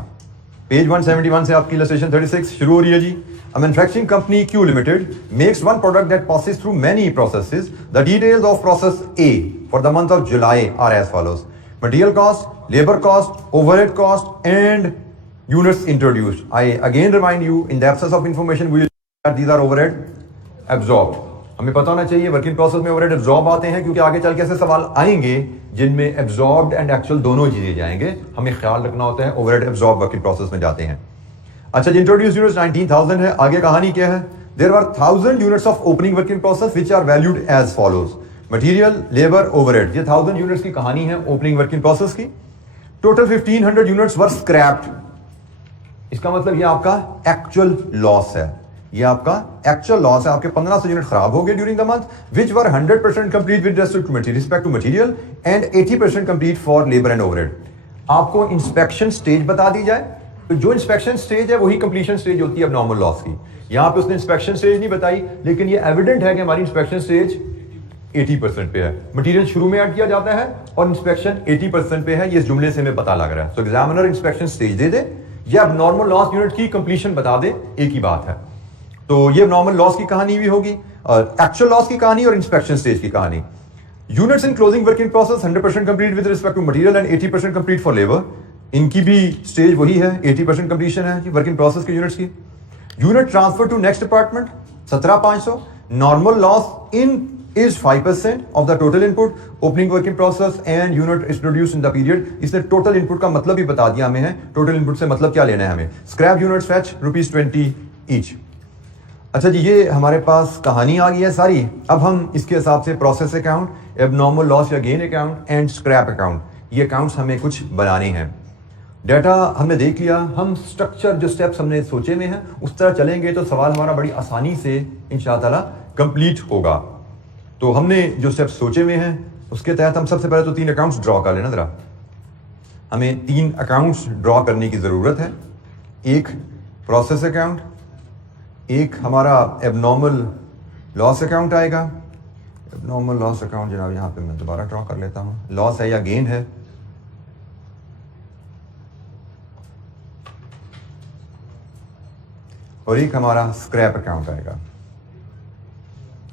पेज 171 से आपकी इलस्ट्रेशन 36 शुरू हो रही है जी। A manufacturing company Q Limited makes one product that passes through many processes. The details of process A for the month of July are as follows: material cost, labor cost, overhead cost, and units introduced. I again remind you, in the absence of information, we will that these are overhead absorbed. हमें पता होना चाहिए working process में overhead absorb आते हैं, क्योंकि आगे चल के ऐसे सवाल आएंगे जिनमें एब्जॉर्ब्ड एंड एक्चुअल दोनों चीजें जाएंगे। हमें ख्याल रखना होता है ओवरहेड एब्जॉर्ब वर्किंग प्रोसेस में जाते हैं। अच्छा जी, इंट्रोड्यूस यूनिट्स 19,000 है। आगे कहानी क्या है? There were 1000 units of opening working process which are valued as follows: material, labour, overhead. ये 1000 यूनिट्स की कहानी है ओपनिंग वर्किंग प्रोसेस की। Total 1500 units were scrapped. इसका मतलब ये आपका एक्चुअल लॉस है, ये आपका एक्चुअल लॉस है। आपके 1500 यूनिट खराब हो गए during the month, which were 100% complete with respect to material and 80% complete for labour and overhead. आपको इंस्पेक्शन स्टेज बता दी जाए तो जो इंस्पेक्शन स्टेज है वही कंप्लीशन स्टेज होती है अब नॉर्मल लॉस की। यहां पे उसने इंस्पेक्शन स्टेज नहीं बताई, लेकिन ये एविडेंट है कि हमारी इंस्पेक्शन स्टेज 80% पे है। मटेरियल शुरू में ऐड किया जाता है और इंस्पेक्शन 80% पे है। ये इस जुमले से हमें पता लग रहा है। तो एग्जामिनर इंस्पेक्शन स्टेज दे दे या अब नॉर्मल लॉस यूनिट की कंप्लीशन बता दे, एक ही बात है। तो ये नॉर्मल लॉस की कहानी भी होगी, और एक्चुअल लॉस की कहानी और इंस्पेक्शन स्टेज की कहानी। Units in closing working process 100% complete with respect to material and 80% complete for labour. इनकी भी स्टेज वही है, 80% कंप्लीशन है वर्किंग प्रोसेस के यूनिट्स की। Unit transfer to next department 17500। Normal loss in is 5% of the total input. Opening working process and unit is produced in the period. इसने total input का मतलब भी बता दिया हमें है। total input से मतलब क्या लेना है हमें। scrap units fetch ₹20 each. अच्छा जी, ये हमारे पास कहानी आ गई है सारी। अब हम इसके हिसाब से प्रोसेस अकाउंट, एबनॉर्मल लॉस या gain account and scrap account, ये अकाउंट्स हमें कुछ बनाने हैं। डाटा हमने देख लिया, हम स्ट्रक्चर जो स्टेप्स हमने सोचे में हैं उस तरह चलेंगे तो सवाल हमारा बड़ी आसानी से इंशाअल्लाह कंप्लीट होगा। तो हमने जो स्टेप्स सोचे में हैं उसके तहत हम सबसे पहले तो 3 अकाउंट्स ड्रॉ कर लेना ज़रा। हमें 3 अकाउंट्स ड्रॉ करने की ज़रूरत है। एक प्रोसेस अकाउंट, एक हमारा एबनॉर्मल लॉस अकाउंट आएगा। एबनॉर्मल लॉस अकाउंट जनाब यहाँ पे मैं दोबारा ड्रॉ कर लेता हूँ, लॉस है या गेन है। और एक हमारा स्क्रैप अकाउंट आएगा,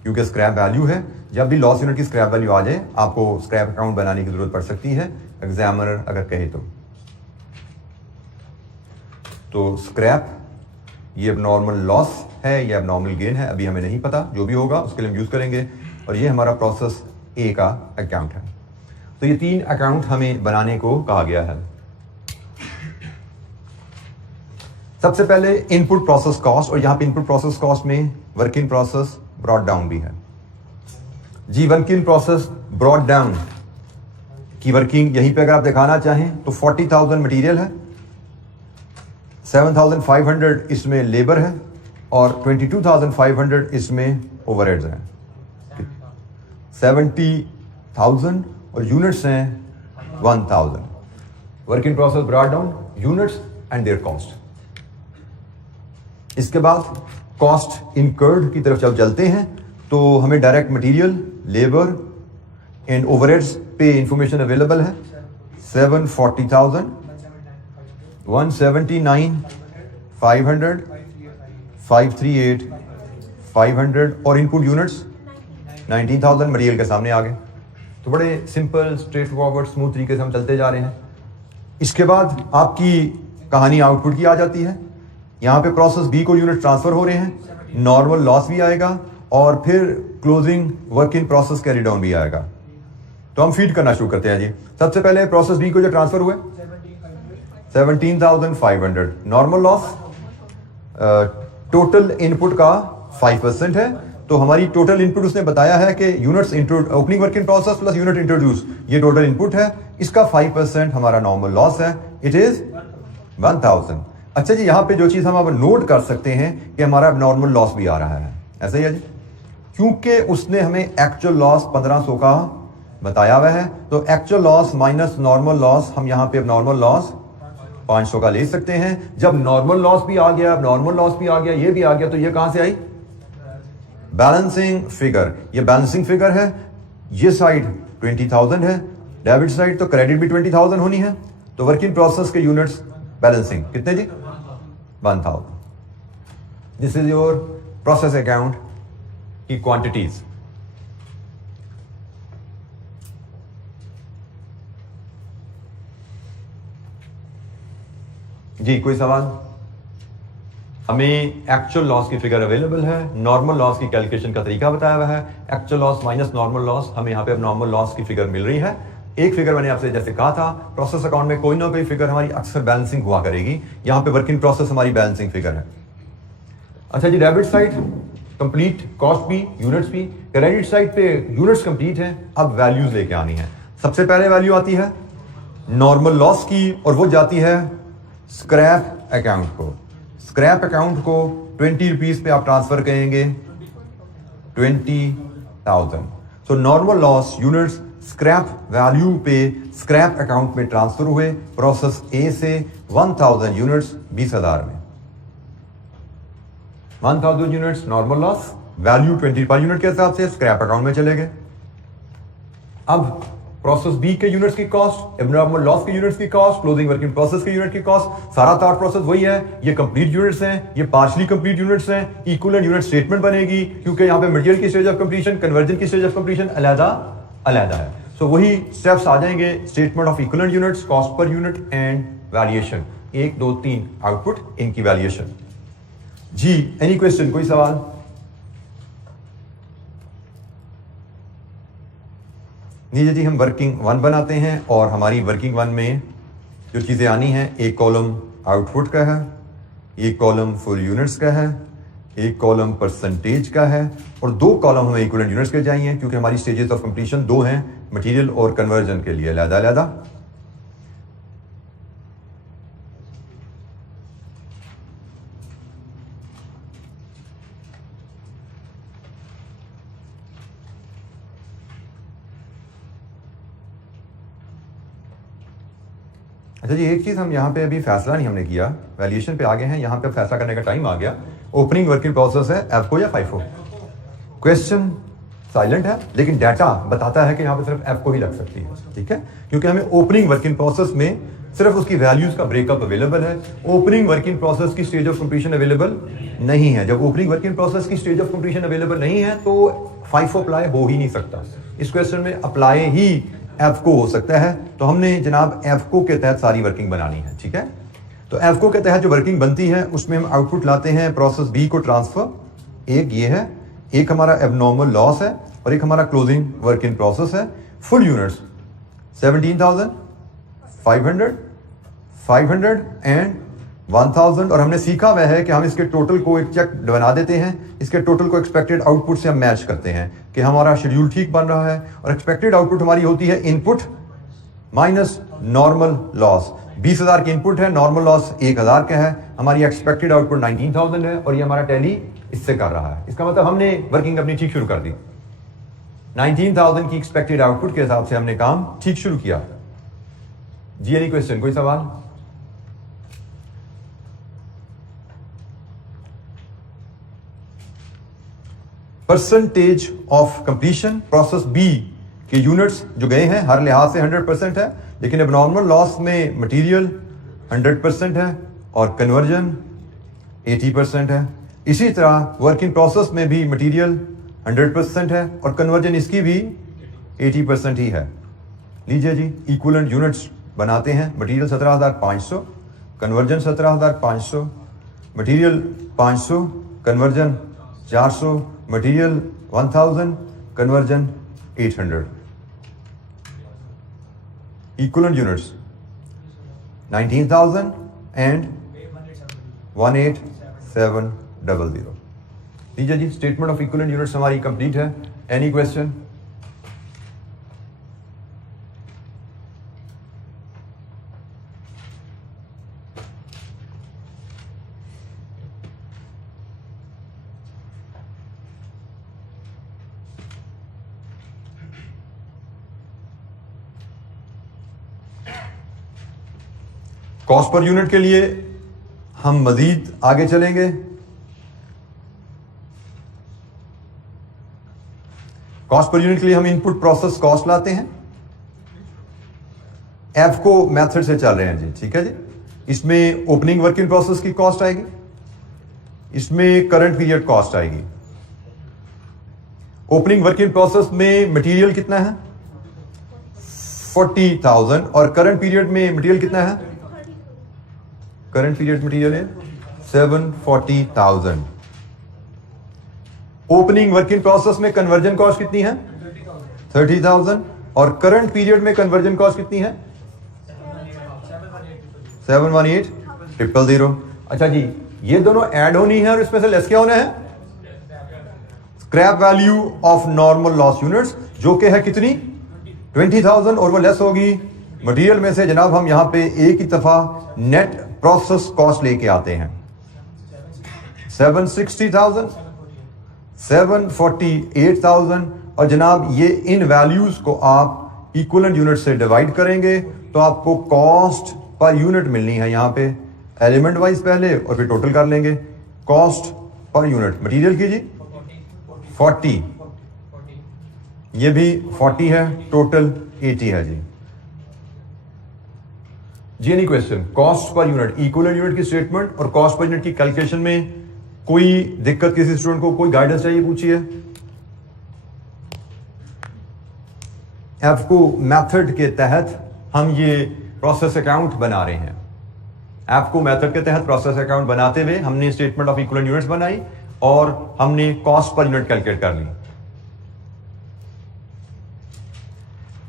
क्योंकि स्क्रैप वैल्यू है। जब भी लॉस यूनिट की स्क्रैप वैल्यू आ जाए आपको स्क्रैप अकाउंट बनाने की जरूरत पड़ सकती है, एग्जामिनर अगर कहे तो स्क्रैप ये नॉर्मल लॉस है या नॉर्मल गेन है अभी हमें नहीं पता, जो भी होगा उसके लिए हम यूज करेंगे। और ये हमारा प्रोसेस ए का अकाउंट है। तो ये 3 अकाउंट हमें बनाने को कहा गया है। सबसे पहले इनपुट प्रोसेस कॉस्ट, और यहां पे इनपुट प्रोसेस कॉस्ट में work in process brought down भी है। जी work in process brought down की वर्किंग यहीं पे अगर आप दिखाना चाहें तो 40,000 मटेरियल है, 7,500 इसमें लेबर है और 22,500 इसमें ओवरहेड्स हैं। 70,000 और यूनिट्स हैं 1,000। Work in process brought down, units and there cost. इसके बाद कॉस्ट इनकर्ड की तरफ जब चलते हैं तो हमें direct material, labour and overheads पे इंफॉर्मेशन अवेलेबल है। 740,000, 179, 500, 538, 500 और इनपुट यूनिट्स 19,000 मटेरियल के सामने आ गए। तो बड़े सिंपल, स्ट्रेट फॉरवर्ड, स्मूथ तरीके से हम चलते जा रहे हैं। इसके बाद आपकी कहानी आउटपुट की आ जाती है। यहाँ पे प्रोसेस बी को यूनिट ट्रांसफर हो रहे हैं, नॉर्मल लॉस भी आएगा और फिर closing work in process carry down भी आएगा। तो हम फीड करना शुरू करते हैं जी। सबसे पहले प्रोसेस बी को जो ट्रांसफर हुए 17,500, नॉर्मल लॉस टोटल इनपुट का 5% है। तो हमारी टोटल इनपुट उसने बताया है कि units opening work in process plus unit introduce, ये टोटल इनपुट है। इसका 5% हमारा नॉर्मल लॉस है, इट इज 1,000। अच्छा जी, यहाँ पे जो चीज हम अब नोट कर सकते हैं कि हमारा नॉर्मल लॉस भी आ रहा है, ऐसा ही है जी, क्योंकि उसने हमें एक्चुअल लॉस 1500 का बताया हुआ है। तो actual loss minus normal loss, हम यहाँ पे नॉर्मल लॉस 500 का ले सकते हैं। जब नॉर्मल लॉस भी आ गया, नॉर्मल लॉस भी आ गया, ये भी आ गया, तो ये कहां से आई? Balancing figure. ये बैलेंसिंग फिगर है, ये साइड 20,000 है, डेबिट साइड, तो क्रेडिट भी 20,000 होनी है। तो वर्क इन प्रोसेस के यूनिट्स बैलेंसिंग कितने जी? 1,000। This is your process account की क्वांटिटीज। जी कोई सवाल? हमें एक्चुअल लॉस की फिगर अवेलेबल है, नॉर्मल लॉस की कैलकुलेशन का तरीका बताया हुआ है। Actual loss minus normal loss, हमें यहाँ पे अब नॉर्मल लॉस की फिगर मिल रही है। एक फिगर मैंने आपसे जैसे कहा था, प्रोसेस अकाउंट में कोई ना कोई फिगर हमारी अक्सर बैलेंसिंग हुआ करेगी। यहाँ पे वर्क इन प्रोसेस हमारी बैलेंसिंग फिगर है। अच्छा जी, डेबिट साइड कंप्लीट, कॉस्ट भी, यूनिट्स भी। क्रेडिट साइड पे यूनिट्स कंप्लीट है, अब वैल्यूज लेके आनी है। सबसे पहले वैल्यू आती है नॉर्मल लॉस की और वो जाती है स्क्रैप अकाउंट को। स्क्रैप अकाउंट को 20 रुपीज पे आप ट्रांसफर करेंगे 20,000। So normal loss units scrap value पे स्क्रैप अकाउंट में ट्रांसफर हुए प्रोसेस ए से 1,000 यूनिट्स 20,000 में। 1,000 units normal loss, value 20 per unit के हिसाब से स्क्रैप अकाउंट में चले गए। अब प्रोसेस बी के यूनिट्स की कॉस्ट, एबनॉर्मल लॉस के यूनिट्स की cost, closing work in process के यूनिट की कॉस्ट, सारा थॉट प्रोसेस वही है। ये कंप्लीट यूनिट्स हैं, ये पार्शियली कंप्लीट यूनिट्स हैं। इक्विवेलेंट यूनिट स्टेटमेंट बनेगी क्योंकि यहाँ पे मटेरियल की स्टेज ऑफ कंप्लीशन, कन्वर्जन की स्टेज ऑफ कंप्लीशन अलग है। सो वही स्टेप्स आ जाएंगे, statement of equivalent units, cost per unit and valuation. 1 2 3 output, इनकी वैल्यूएशन। जी एनी क्वेश्चन, कोई सवाल? नीचे जी हम वर्किंग 1 बनाते हैं और हमारी वर्किंग 1 में जो चीज़ें आनी हैं, एक कॉलम आउटपुट का है, एक कॉलम फुल यूनिट्स का है, एक कॉलम परसेंटेज का है और 2 कॉलम हमें इक्विवेलेंट यूनिट्स के चाहिए क्योंकि हमारी स्टेजेस ऑफ कंप्लीशन 2 हैं, मटेरियल और कन्वर्जन के लिए अलग-अलग। अच्छा जी, एक चीज़ हम यहाँ पे अभी फैसला नहीं हमने किया, वैल्यूएशन पे आगे हैं, यहाँ पे फैसला करने का टाइम आ गया। ओपनिंग वर्क इन प्रोसेस है एफको या फाइफो? क्वेश्चन साइलेंट है लेकिन डाटा बताता है कि यहाँ पे सिर्फ एफको ही लग सकती है, ठीक है, क्योंकि हमें ओपनिंग वर्क इन प्रोसेस में सिर्फ उसकी वैल्यूज का ब्रेकअप अवेलेबल है। ओपनिंग वर्क इन प्रोसेस की स्टेज ऑफ कंप्लीशन अवेलेबल नहीं है। जब ओपनिंग वर्क इन प्रोसेस की स्टेज ऑफ कंप्लीशन अवेलेबल नहीं है तो फाइफो अप्लाई हो ही नहीं सकता। इस क्वेश्चन में अप्लाई ही एफको हो सकता है। तो हमने जनाब एफको के तहत सारी वर्किंग बनानी है, ठीक है। तो एफको के तहत जो वर्किंग बनती है उसमें हम आउटपुट लाते हैं प्रोसेस बी को ट्रांसफर, एक ये है, एक हमारा एबनॉर्मल लॉस है और एक हमारा क्लोजिंग वर्क इन प्रोसेस है। Full units 17,500, 500 and 1000। और हमने सीखा वह है कि हम इसके टोटल को एक चेक बना देते हैं, इसके टोटल को एक्सपेक्टेड आउटपुट से हम मैच करते हैं कि हमारा शेड्यूल ठीक बन रहा है। और एक्सपेक्टेड आउटपुट हमारी होती है इनपुट माइनस नॉर्मल लॉस। 20,000 की इनपुट है, नॉर्मल लॉस 1,000 का है, हमारी एक्सपेक्टेड आउटपुट 19,000 है और ये हमारा टैली इससे कर रहा है। इसका मतलब हमने वर्किंग अपनी ठीक शुरू कर दी। 19,000 की एक्सपेक्टेड आउटपुट के हिसाब से हमने काम ठीक शुरू किया। जी एनी क्वेश्चन, कोई सवाल? Percentage of completion process B के यूनिट्स जो गए हैं हर लिहाज से 100% है, लेकिन एबनॉर्मल लॉस में मटेरियल 100% है और कन्वर्जन 80% है। इसी तरह वर्क इन प्रोसेस में भी मटेरियल 100% है और कन्वर्जन इसकी भी 80% ही है। लीजिए जी, इक्विवेलेंट यूनिट्स बनाते हैं। Material 17,500, conversion 17,500, material 500, conversion 400, material 1000, conversion 800। Equivalent units 19,000 and 18700। लीजिए जी, स्टेटमेंट ऑफ इक्विवेलेंट यूनिट्स हमारी कंप्लीट है। Any question? Cost per unit के लिए हम मजीद आगे चलेंगे। कॉस्ट पर यूनिट के लिए हम इनपुट प्रोसेस कॉस्ट लाते हैं। एफको मेथड से चल रहे हैं जी, ठीक है जी। इसमें ओपनिंग वर्क इन प्रोसेस की कॉस्ट आएगी, इसमें करंट पीरियड कॉस्ट आएगी। ओपनिंग वर्क इन प्रोसेस में मटेरियल कितना है? 40,000 और करंट पीरियड में मटेरियल कितना है? करंट पीरियड मटेरियल है 740,000। ओपनिंग वर्क इन प्रोसेस में कन्वर्जन कॉस्ट कितनी है? 30,000 और करंट पीरियड में कन्वर्जन कॉस्ट कितनी है? 718,000। अच्छा जी, ये दोनों ऐड होनी है और इसमें से लेस क्या होना है? Scrap value of normal loss units, जो कि है कितनी? 20,000 और वो लेस होगी मटेरियल में से। जनाब हम यहां पे एक ही दफा नेट प्रोसेस कॉस्ट लेके आते हैं। 760,000, 748,000 और जनाब ये इन वैल्यूज को आप इक्विवेलेंट यूनिट से डिवाइड करेंगे तो आपको कॉस्ट पर यूनिट मिलनी है। यहां पे एलिमेंट वाइज पहले और फिर टोटल कर लेंगे। कॉस्ट पर यूनिट मटेरियल की जी 40, ये भी 40 है, टोटल 80 है जी। जी any question? Cost per unit, equivalent unit की स्टेटमेंट और कॉस्ट पर यूनिट की कैलकुलेशन में कोई दिक्कत किसी स्टूडेंट को, कोई गाइडेंस चाहिए, पूछिए। एफको मेथड के तहत हम ये प्रोसेस अकाउंट बना रहे हैं। एफको मेथड के तहत प्रोसेस अकाउंट बनाते हुए हमने स्टेटमेंट ऑफ इक्विवेलेंट यूनिट्स बनाई और हमने कॉस्ट पर यूनिट कैलकुलेट कर ली।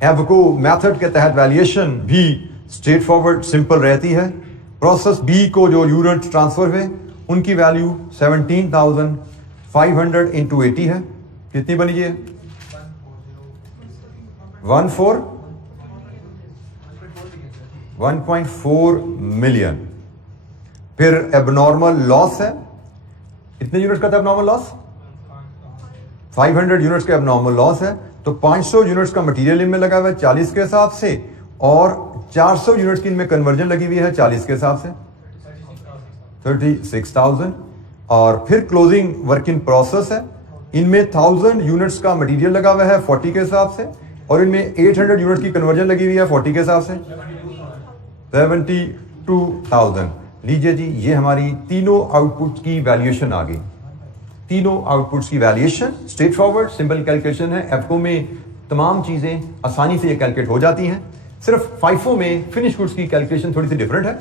एफको मेथड के तहत वैल्यूएशन भी स्ट्रेट फॉरवर्ड सिंपल रहती है। प्रोसेस बी को जो यूनिट ट्रांसफर हुए उनकी वैल्यू 17,500 इंटू 80 है। कितनी बनी जी? 1.4 मिलियन। फिर एबनॉर्मल लॉस है, कितने यूनिट्स का था एबनॉर्मल लॉस? 500 यूनिट्स का एबनॉर्मल लॉस है। तो 500 यूनिट्स का मटेरियल इनमें लगा हुआ है 40 के हिसाब से और 400 यूनिट्स की इनमें कन्वर्जन लगी हुई है 40 के हिसाब से 36,000। और फिर क्लोजिंग वर्क इन प्रोसेस है, इनमें 1000 यूनिट्स का मटेरियल लगा हुआ है 40 के हिसाब से, और इनमें 800 यूनिट्स की कन्वर्जन लगी हुई है 40 के हिसाब से 72,000। लीजिए जी, ये हमारी तीनों आउटपुट की वैल्यूएशन आ गई। तीनों आउटपुट्स की valuation straight forward simple calculation है। एफको में तमाम चीजें आसानी से ये कैलकुलेट हो जाती हैं। सिर्फ फाइफो में फिनिश गुड्स की कैलकुलेशन थोड़ी सी डिफरेंट है।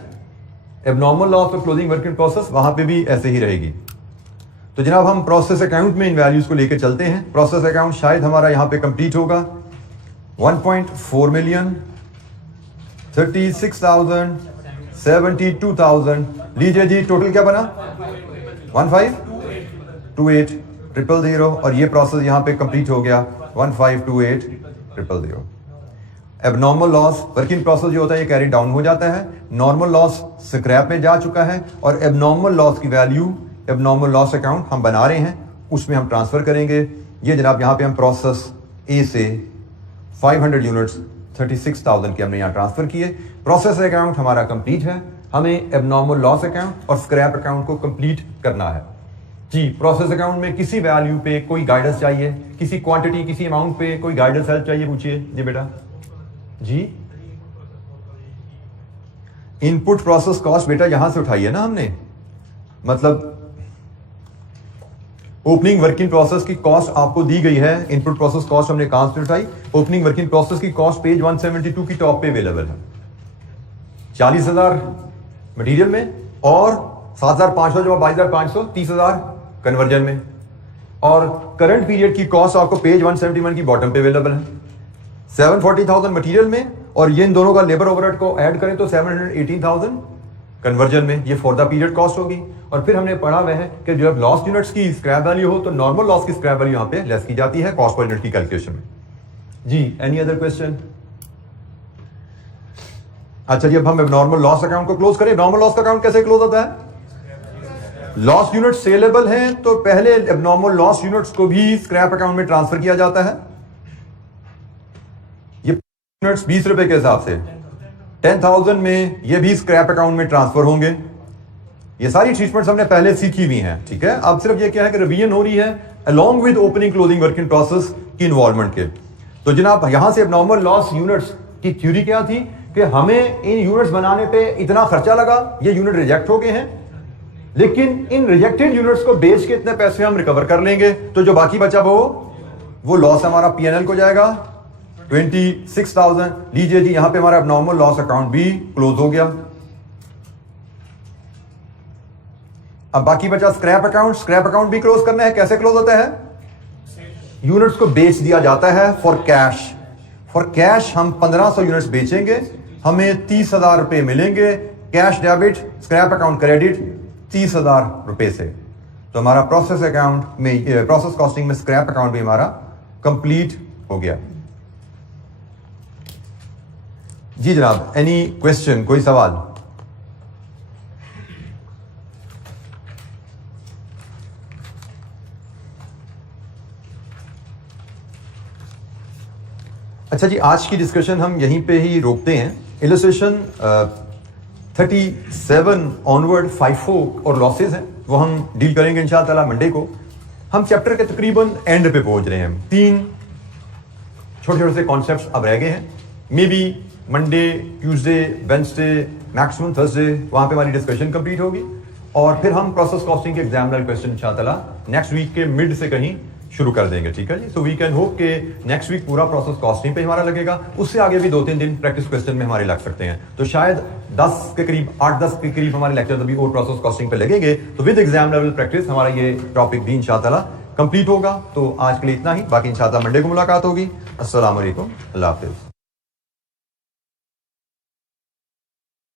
एबनॉर्मल लॉस और क्लोजिंग वर्क इन प्रोसेस वहां पे भी ऐसे ही रहेगी। तो जनाब हम प्रोसेस अकाउंट में इन वैल्यूज को लेकर चलते हैं। प्रोसेस अकाउंट शायद हमारा यहां पे कंप्लीट होगा। 1.4 मिलियन, 36,000, 72,000। लीजिए जी, टोटल क्या बना 1528,000 और ये प्रोसेस यहां पे कंप्लीट हो गया 1528,000। Abnormal loss work in process जो होता है ये कैरी डाउन हो जाता है। नॉर्मल लॉस स्क्रैप में जा चुका है और एबनॉर्मल लॉस की वैल्यू एबनॉर्मल लॉस अकाउंट हम बना रहे हैं, उसमें हम ट्रांसफर करेंगे। ये जनाब यहाँ पे हम प्रोसेस ए से 500 यूनिट्स 36,000 के हमने यहाँ ट्रांसफर किए। प्रोसेस अकाउंट हमारा कंप्लीट है। हमें एबनॉर्मल लॉस अकाउंट और स्क्रैप अकाउंट को कंप्लीट करना है जी। प्रोसेस अकाउंट में किसी वैल्यू पे कोई गाइडेंस चाहिए, किसी क्वांटिटी किसी अमाउंट पे कोई गाइडेंस हेल्प चाहिए, पूछिए जी बेटा जी। इनपुट प्रोसेस कॉस्ट बेटा यहां से उठाई है ना हमने, मतलब ओपनिंग वर्क इन प्रोसेस की कॉस्ट आपको दी गई है। इनपुट प्रोसेस कॉस्ट हमने कहां से उठाई? ओपनिंग वर्क इन प्रोसेस की कॉस्ट पेज 172 की टॉप पे अवेलेबल है। 40,000 मटेरियल में और 7,500 जो 22,500, 30,000 कन्वर्जन में। और करंट पीरियड की कॉस्ट आपको पेज 171 की बॉटम पे अवेलेबल है। 740,000 मटेरियल में और ये इन दोनों का लेबर ओवरहेड को ऐड करें तो 718,000 कन्वर्जन में। ये फॉर द पीरियड कॉस्ट होगी। और फिर हमने पढ़ा हुआ है कि जब लॉस यूनिट्स की स्क्रैप वैल्यू हो तो नॉर्मल लॉस की स्क्रैप वैल्यू यहां पे लेस की जाती है कॉस्ट पर यूनिट की कैलकुलेशन में जी। Any other question? अच्छा जी, अब हम नॉर्मल लॉस अकाउंट को क्लोज करें। नॉर्मल लॉस का अकाउंट कैसे क्लोज होता है? लॉस यूनिट सेलेबल है तो पहले एबनॉर्मल लॉस यूनिट्स को भी स्क्रैप अकाउंट में ट्रांसफर किया जाता है। ये यूनिट्स 20 रुपए के हिसाब से 10,000 में ये भी स्क्रैप अकाउंट में ट्रांसफर होंगे। ये सारी ट्रीटमेंट्स हमने पहले सीखी हुई हैं, ठीक है। अब सिर्फ ये क्या है कि रिवीजन हो रही है along with opening closing work in process की इन्वॉल्वमेंट के। तो जनाब यहां से एबनॉर्मल लॉस यूनिट्स की थ्योरी क्या थी कि हमें इन यूनिट्स बनाने पे इतना खर्चा लगा, ये यूनिट रिजेक्ट हो गए हैं, लेकिन इन रिजेक्टेड यूनिट्स को बेच के इतने पैसे हम रिकवर कर लेंगे, तो जो बाकी बचा वो लॉस हमारा पीएनएल को जाएगा 26,000। लीजिए जी, यहां पे हमारा एबनॉर्मल लॉस अकाउंट भी क्लोज हो गया। अब बाकी बचा स्क्रैप अकाउंट। स्क्रैप अकाउंट भी क्लोज करना है। कैसे क्लोज होता है? यूनिट्स को बेच दिया जाता है फॉर कैश। फॉर कैश हम 1500 यूनिट्स बेचेंगे, हमें 30,000 रुपए मिलेंगे। Cash debit, scrap account credit 30,000 रुपए से। तो हमारा प्रोसेस अकाउंट में प्रोसेस कॉस्टिंग में स्क्रैप अकाउंट भी हमारा कंप्लीट हो गया जी। जनाब एनी क्वेश्चन, कोई सवाल? अच्छा जी, आज की डिस्कशन हम यहीं पे ही रोकते हैं। इलस्ट्रेशन 37 ऑनवर्ड फाइफो और लॉसेज हैं, वो हम डील करेंगे इंशाअल्लाह ताला मंडे को। हम चैप्टर के तकरीबन एंड पे पहुंच रहे हैं। 3 छोटे छोटे से कॉन्सेप्ट्स अब रह गए हैं। May be Monday, Tuesday, Wednesday, maximum Thursday वहां पे हमारी डिस्कशन कंप्लीट होगी और फिर हम प्रोसेस कॉस्टिंग के एग्जामिनर क्वेश्चन इंशाअल्लाह ताला नेक्स्ट वीक के मिड से कहीं शुरू कर देंगे, ठीक है जी। सो वी कैन होप के नेक्स्ट वीक पूरा प्रोसेस कॉस्टिंग पे हमारा लगेगा, उससे आगे भी 2-3 दिन प्रैक्टिस क्वेश्चन में हमारे लग सकते हैं। तो शायद 10 के करीब 8-10 के करीब हमारे लेक्चर अभी और प्रोसेस कॉस्टिंग पे लगेंगे। तो विद एग्जाम लेवल प्रैक्टिस हमारा ये टॉपिक भी इंशाअल्लाह ताला कंप्लीट होगा। तो आज के लिए इतना ही, बाकी इंशाअल्लाह मंडे को मुलाकात होगी। अस्सलाम वालेकुम, अल्लाह हाफिज़।